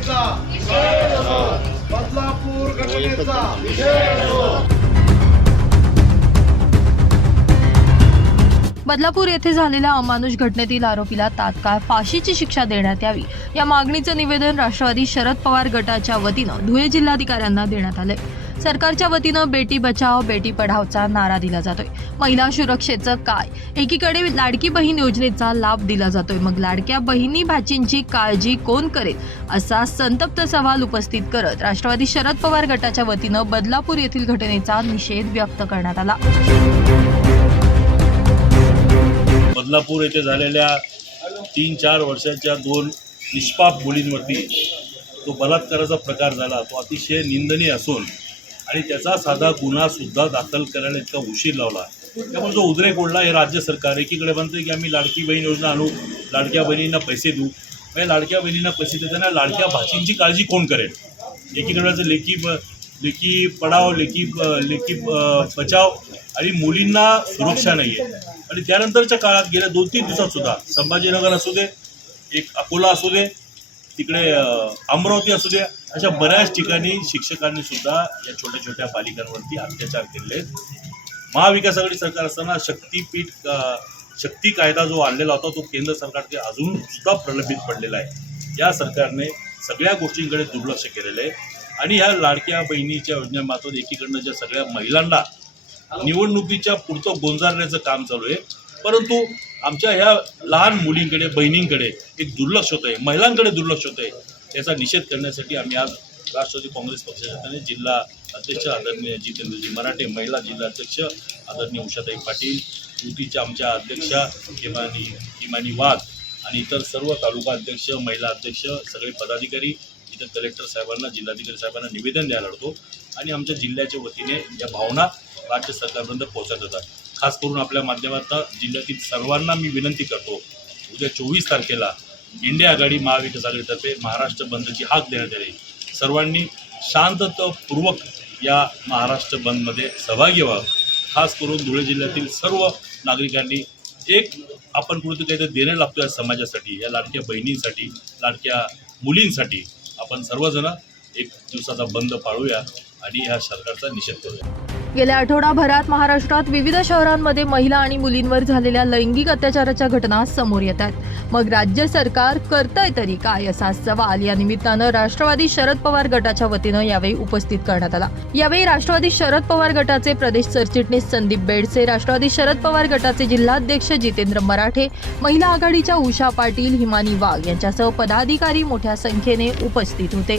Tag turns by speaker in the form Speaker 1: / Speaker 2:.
Speaker 1: घटनेचा बदलापूर घटनेचा.
Speaker 2: बदलापूर येथे झालेल्या अमानुष घटनेतील आरोपीला तात्काळ फाशीची शिक्षा देण्यात यावी. या मागणीचं निवेदन राष्ट्रवादी शरद पवार गटाच्या वतीनं धुळे जिल्हाधिकाऱ्यांना देण्यात आलंय. सरकारच्या वतीनं बेटी बचाव बेटी पढावचा नारा दिला जातोय. महिला सुरक्षेचं काय? एकीकडे लाडकी बहीण योजनेचा लाभ दिला जातोय. मग लाडक्या बहिणी भाचींची काळजी कोण करेल? असा संतप्त सवाल उपस्थित करत राष्ट्रवादी शरद पवार गटाच्या वतीनं बदलापूर येथील घटनेचा निषेध व्यक्त करण्यात आला.
Speaker 3: बदलापूर येथे झालेल्या तीन चार वर्षाच्या दोन निष्पाप मुलींवरती तो बलात्काराचा प्रकार झाला. तो अतिशय निंदनीय असून आणि त्याचा साधा गुन्हासुद्धा दाखल करायला इतका उशीर लावला. त्यामुळे जो उद्रेक ओढला हे राज्य सरकार. एकीकडे म्हणतं की आम्ही लाडकी बहीण योजना आणू लाडक्या बहिणींना पैसे देऊ. म्हणजे लाडक्या बहिणींना पैसे देताना लाडक्या भाषींची काळजी कोण करेल? एकीकडे लेखी लेखी ब पडाव लेखी लेखी लेकी बचाव आणि मुलींना सुरक्षा नाही आहे आणि त्यानंतरच्या काळात गेल्या दोन तीन दिवसात सुद्धा संभाजीनगर असू दे एक अकोला असू दे तिकडे अमरावती असू दे अशा बऱ्याच ठिकाणी शिक्षकांनी सुद्धा या छोट्या छोट्या बालिकांवरती अत्याचार केले आहेत. महाविकास आघाडी सरकार असताना शक्तीपीठ शक्ती कायदा जो आणलेला होता तो केंद्र सरकारचे अजून सुद्धा प्रलंबित पडलेला आहे. या सरकारने सगळ्या गोष्टींकडे दुर्लक्ष केलेलं आहे. आणि ह्या लाडक्या बहिणीच्या योजनेमार्फत एकीकडनं ज्या सगळ्या महिलांना निवडणुकीच्या पुढचं गोंजारण्याचं काम चालू आहे. परंतु आमच्या ह्या लहान मुलींकडे बहिणींकडे एक दुर्लक्ष होतंय आहे महिलांकडे दुर्लक्ष होतंय. आहे याचा निषेध करण्यासाठी आम्ही आज राष्ट्रवादी काँग्रेस पक्षाच्या वतीने जिल्हा अध्यक्ष आदरणीय जितेंद्रजी मराठे महिला जिल्हा अध्यक्ष आदरणीय उषाताई पाटील युतीच्या आमच्या अध्यक्षा हिमानी हिमानी वाघ आणि इतर सर्व तालुका अध्यक्ष महिला अध्यक्ष सगळे पदाधिकारी इथं कलेक्टर साहेबांना जिल्हाधिकारी साहेबांना निवेदन द्यायला लागतो आणि आमच्या जिल्ह्याच्या वतीने या भावना राज्य सरकारपर्यंत पोहोचत होतात. खास करून आपल्या माध्यमातून जिल्ह्यातील सर्वांना मी विनंती करतो उद्या चोवीस तारखेला इंडिया आघाडी महाविकास आघाडीतर्फे महाराष्ट्र बंदची हाक देण्यात आली. सर्वांनी शांततापूर्वक या महाराष्ट्र बंदमध्ये सहभागी व्हावं. खास करून धुळे जिल्ह्यातील सर्व नागरिकांनी एक आपण कुठेतरी काहीतरी देणं लागतो या समाजासाठी या लाडक्या बहिणींसाठी लाडक्या मुलींसाठी. आपण सर्वजण एक दिवसाचा बंद पाळूया. आणि या सरकारचा निषेध करूया
Speaker 2: गेल्या आठवडाभरात महाराष्ट्रात विविध शहरांमध्ये महिला आणि मुलींवर झालेल्या लैंगिक अत्याचाराच्या घटना समोर येत आहेत. मग राज्य सरकार करतंय तरी काय असा सवाल या निमित्तानं राष्ट्रवादी शरद पवार गटाच्या वतीनं यावेळी उपस्थित करण्यात आला. यावेळी राष्ट्रवादी शरद पवार गटाचे प्रदेश सरचिटणीस संदीप बेडसे राष्ट्रवादी शरद पवार गटाचे जिल्हाध्यक्ष जितेंद्र मराठे महिला आघाडीच्या उषा पाटील हिमानी वाघ यांच्यासह पदाधिकारी मोठ्या संख्येने उपस्थित होते.